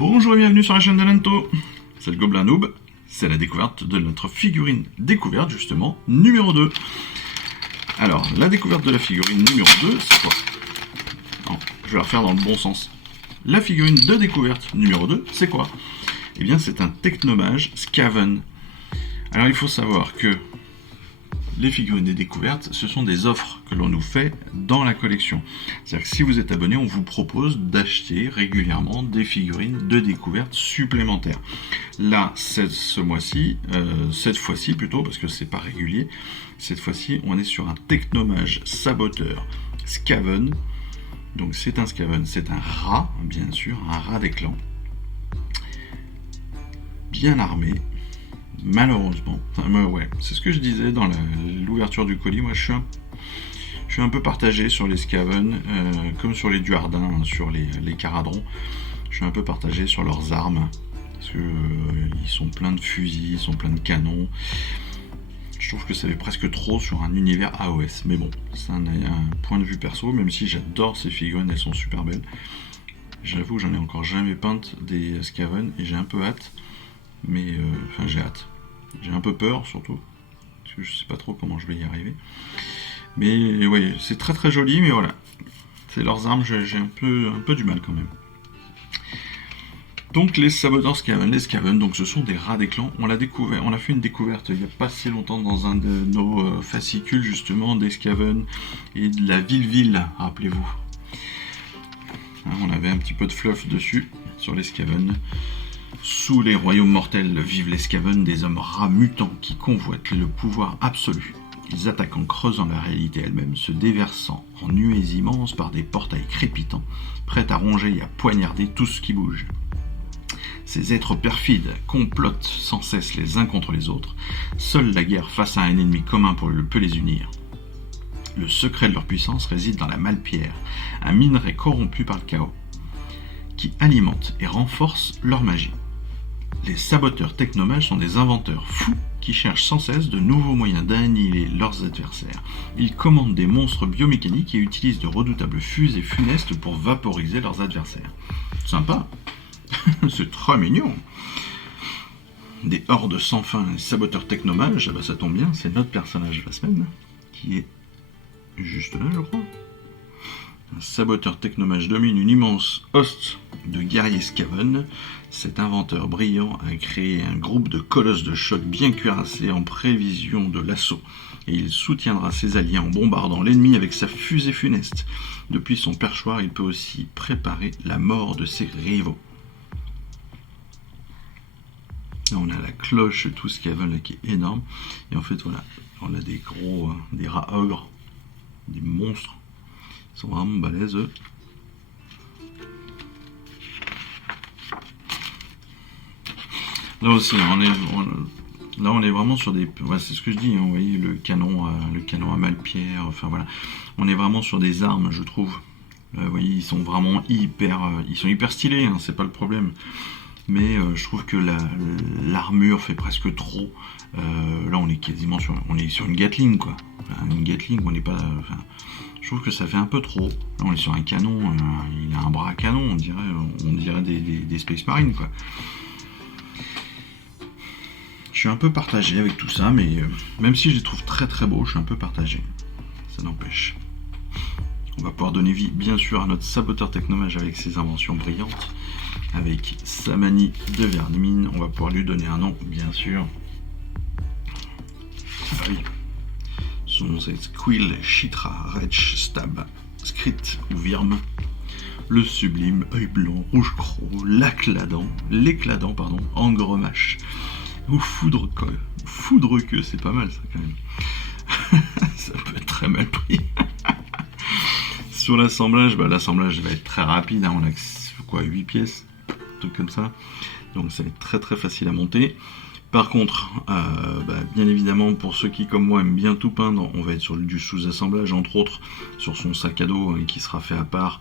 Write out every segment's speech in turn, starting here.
Bonjour et bienvenue sur la chaîne de Lento. C'est le Gobelin Noob. C'est la découverte de notre figurine découverte, justement, numéro 2. Alors, la découverte de la figurine numéro 2, c'est quoi? Non, je vais la refaire dans le bon sens. La figurine de découverte numéro 2, c'est quoi? Eh bien, c'est un Technomage Skaven. Alors, il faut savoir que les figurines des découvertes, ce sont des offres que l'on nous fait dans la collection. C'est-à-dire que si vous êtes abonné, on vous propose d'acheter régulièrement des figurines de découverte supplémentaires. Là, cette fois-ci plutôt, parce que c'est pas régulier, cette fois-ci, on est sur un Technomage Saboteur Skaven. Donc c'est un Skaven, c'est un rat, bien sûr, un rat des clans, bien armé. Malheureusement, ouais, c'est ce que je disais dans l'ouverture du colis. Moi, je suis un peu partagé sur les Skaven, comme sur les Duardins, sur les Caradrons. Je suis un peu partagé sur leurs armes, parce que ils sont pleins de fusils, ils sont pleins de canons. Je trouve que ça fait presque trop sur un univers AOS. Mais bon, c'est un point de vue perso, même si j'adore ces figurines, elles sont super belles. J'avoue, j'en ai encore jamais peintes des Skaven, et j'ai un peu hâte. Mais enfin j'ai hâte, j'ai un peu peur surtout, parce que je sais pas trop comment je vais y arriver. Mais oui, c'est très très joli, mais voilà, c'est leurs armes, j'ai un peu du mal quand même. Donc les saboteurs Skaven, les Skaven, donc ce sont des rats des clans. On l'a découvert, on a fait une découverte il n'y a pas si longtemps dans un de nos fascicules justement des Skaven et de la ville, rappelez-vous. Hein, on avait un petit peu de fluff dessus sur les Skaven. Sous les royaumes mortels vivent les Skaven, des hommes rats mutants qui convoitent le pouvoir absolu. Ils attaquent en creusant la réalité elle-même, se déversant en nuées immenses par des portails crépitants, prêts à ronger et à poignarder tout ce qui bouge. Ces êtres perfides complotent sans cesse les uns contre les autres. Seule la guerre face à un ennemi commun peut les unir. Le secret de leur puissance réside dans la malpierre, un minerai corrompu par le chaos, qui alimente et renforce leur magie. Les saboteurs Technomages sont des inventeurs fous qui cherchent sans cesse de nouveaux moyens d'annihiler leurs adversaires. Ils commandent des monstres biomécaniques et utilisent de redoutables fusées funestes pour vaporiser leurs adversaires. Sympa. C'est très mignon. Des hordes sans fin, les saboteurs Technomages, ça tombe bien, c'est notre personnage de la semaine, qui est juste là, je crois. Un saboteur Technomage domine une immense hoste de guerriers Skaven. Cet inventeur brillant a créé un groupe de colosses de choc bien cuirassés en prévision de l'assaut. Et il soutiendra ses alliés en bombardant l'ennemi avec sa fusée funeste. Depuis son perchoir, il peut aussi préparer la mort de ses rivaux. Là, on a la cloche, tout Skaven là, qui est énorme. Et en fait, voilà, on a des gros, des rats ogres, des monstres. Ils sont vraiment balèzes, eux. Là aussi, on est vraiment sur des... Ouais, c'est ce que je dis, hein, vous voyez, le canon à malpierre, enfin voilà. On est vraiment sur des armes, je trouve. Là, vous voyez, ils sont vraiment hyper stylés, hein, c'est pas le problème. Mais je trouve que l'armure fait presque trop. Là, on est quasiment sur une Gatling, quoi. Enfin, une Gatling, on n'est pas... je trouve que ça fait un peu trop. Là, on est sur un canon, il a un bras à canon, on dirait des Space Marines, quoi. Je suis un peu partagé avec tout ça, mais même si je les trouve très très beaux, je suis un peu partagé. Ça n'empêche. On va pouvoir donner vie, bien sûr, à notre saboteur Technomage avec ses inventions brillantes. Avec sa manie de vermine, on va pouvoir lui donner un nom, bien sûr. Ah oui. Son nom c'est Squill, Chitra, Wretch, Stab, Skrit ou Virme. Le sublime, œil blanc, rouge croc, l'éclatant, Angremache. Ou foudre queue, c'est pas mal ça quand même. Ça peut être très mal pris. Sur l'assemblage, l'assemblage va être très rapide, hein. On a quoi, 8 pièces, un truc comme ça. Donc ça va être très très facile à monter. Par contre, bien évidemment, pour ceux qui comme moi aiment bien tout peindre, on va être sur du sous-assemblage, entre autres sur son sac à dos qui sera fait à part,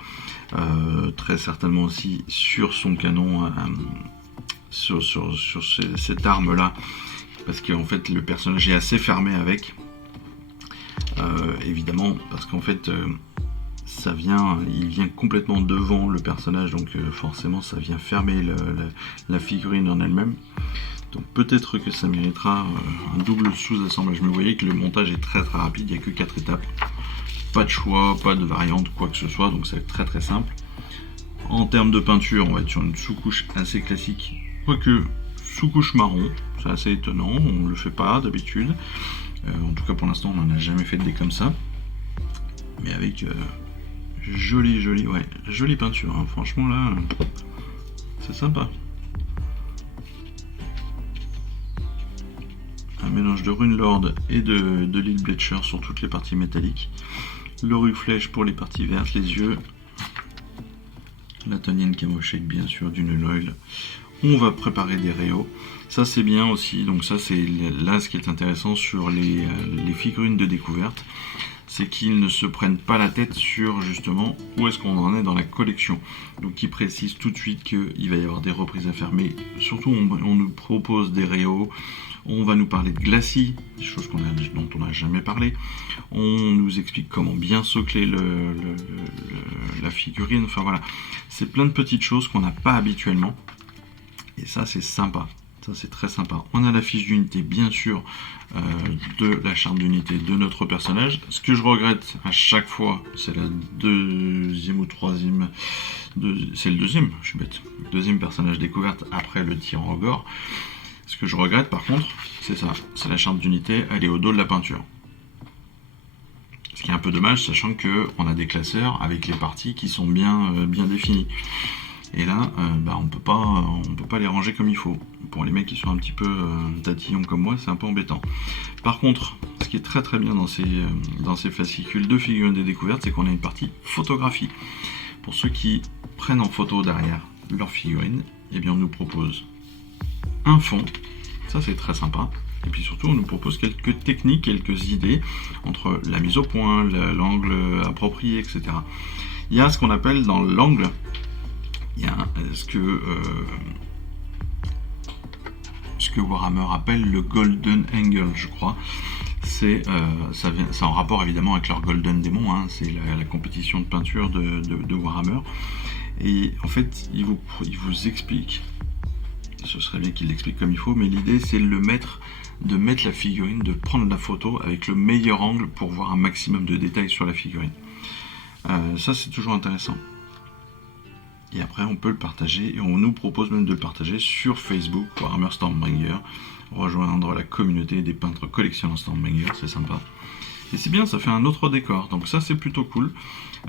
très certainement aussi sur son canon, sur cette arme là, parce qu'en fait le personnage est assez fermé avec, évidemment, parce qu'en fait il vient complètement devant le personnage, donc forcément ça vient fermer la figurine en elle-même. Donc peut-être que ça méritera un double sous-assemblage. Mais vous voyez que le montage est très très rapide, il n'y a que 4 étapes. Pas de choix, pas de variante, quoi que ce soit, donc ça va être très très simple. En termes de peinture, on va être sur une sous-couche assez classique, quoique sous-couche marron, c'est assez étonnant, on ne le fait pas d'habitude. En tout cas pour l'instant on n'en a jamais fait de dés comme ça. Mais avec jolie peinture, hein. Franchement là, c'est sympa. Un mélange de Runelord et de l'île Bletcher sur toutes les parties métalliques. Le Ruflèche pour les parties vertes, les yeux. La Tonienne Camo Shake bien sûr, du Null Oil. On va préparer des réaux. Ça c'est bien aussi, donc ça c'est là ce qui est intéressant sur les figurines de découverte, c'est qu'ils ne se prennent pas la tête sur justement où est-ce qu'on en est dans la collection. Donc ils précisent tout de suite qu'il va y avoir des reprises à faire, mais surtout on nous propose des réaux, on va nous parler de glacis, des choses dont on n'a jamais parlé, on nous explique comment bien socler la figurine, enfin voilà, c'est plein de petites choses qu'on n'a pas habituellement, et ça c'est sympa. Ça c'est très sympa. On a la fiche d'unité bien sûr de la charte d'unité de notre personnage. Ce que je regrette à chaque fois, c'est la deuxième ou troisième, c'est le deuxième, je suis bête, le deuxième personnage découverte après le tyran Ogre. Ce que je regrette par contre, c'est ça, c'est la charte d'unité, elle est au dos de la peinture. Ce qui est un peu dommage, sachant qu'on a des classeurs avec les parties qui sont bien définies. Et là, on peut pas les ranger comme il faut. Pour les mecs qui sont un petit peu tatillons comme moi, c'est un peu embêtant. Par contre, ce qui est très très bien dans ces fascicules de figurines des découvertes, c'est qu'on a une partie photographie. Pour ceux qui prennent en photo derrière leur figurine, eh bien on nous propose un fond, ça c'est très sympa. Et puis surtout, on nous propose quelques techniques, quelques idées entre la mise au point, l'angle approprié, etc. Il y a ce qu'on appelle dans l'angle, il y a ce que Warhammer appelle le Golden Angle, je crois. C'est en rapport évidemment avec leur Golden Démon, hein. C'est la compétition de peinture de Warhammer. Et en fait, il vous explique, ce serait bien qu'il l'explique comme il faut, mais l'idée c'est de mettre la figurine, de prendre la photo avec le meilleur angle pour voir un maximum de détails sur la figurine. Ça c'est toujours intéressant. Et après on peut le partager, et on nous propose même de le partager sur Facebook, Warhammer Stormbringer, rejoindre la communauté des peintres collectionneurs Stormbringer, c'est sympa. Et c'est bien, ça fait un autre décor, donc ça c'est plutôt cool.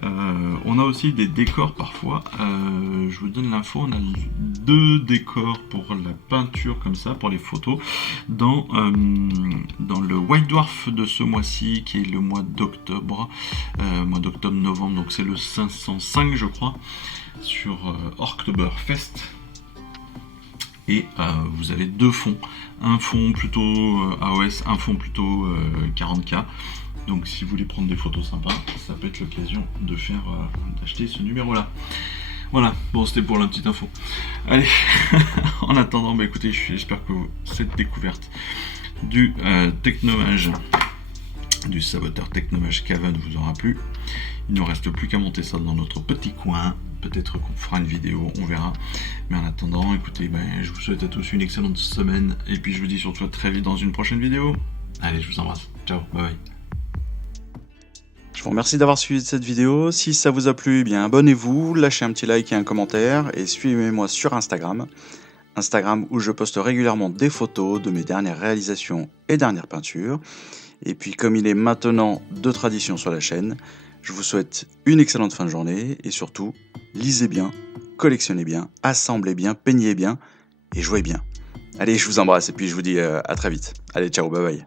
On a aussi des décors parfois, je vous donne l'info, on a 2 décors pour la peinture comme ça, pour les photos, dans le White Dwarf de ce mois-ci, qui est le mois d'octobre, novembre, donc c'est le 505 je crois, sur Oktoberfest. Et vous avez 2 fonds, un fond plutôt AOS, un fond plutôt 40K. Donc si vous voulez prendre des photos sympas, ça peut être l'occasion d'acheter ce numéro là. Voilà, bon c'était pour la petite info. Allez, en attendant, écoutez, j'espère que cette découverte du technomage, du saboteur technomage Caven vous aura plu. Il ne nous reste plus qu'à monter ça dans notre petit coin. Peut-être qu'on fera une vidéo, on verra. Mais en attendant, écoutez, je vous souhaite à tous une excellente semaine. Et puis je vous dis surtout à très vite dans une prochaine vidéo. Allez, je vous embrasse. Ciao, bye bye. Je vous remercie d'avoir suivi cette vidéo. Si ça vous a plu, abonnez-vous, lâchez un petit like et un commentaire. Et suivez-moi sur Instagram. Instagram où je poste régulièrement des photos de mes dernières réalisations et dernières peintures. Et puis comme il est maintenant de tradition sur la chaîne, je vous souhaite une excellente fin de journée et surtout, lisez bien, collectionnez bien, assemblez bien, peignez bien et jouez bien. Allez, je vous embrasse et puis je vous dis à très vite. Allez, ciao, bye bye.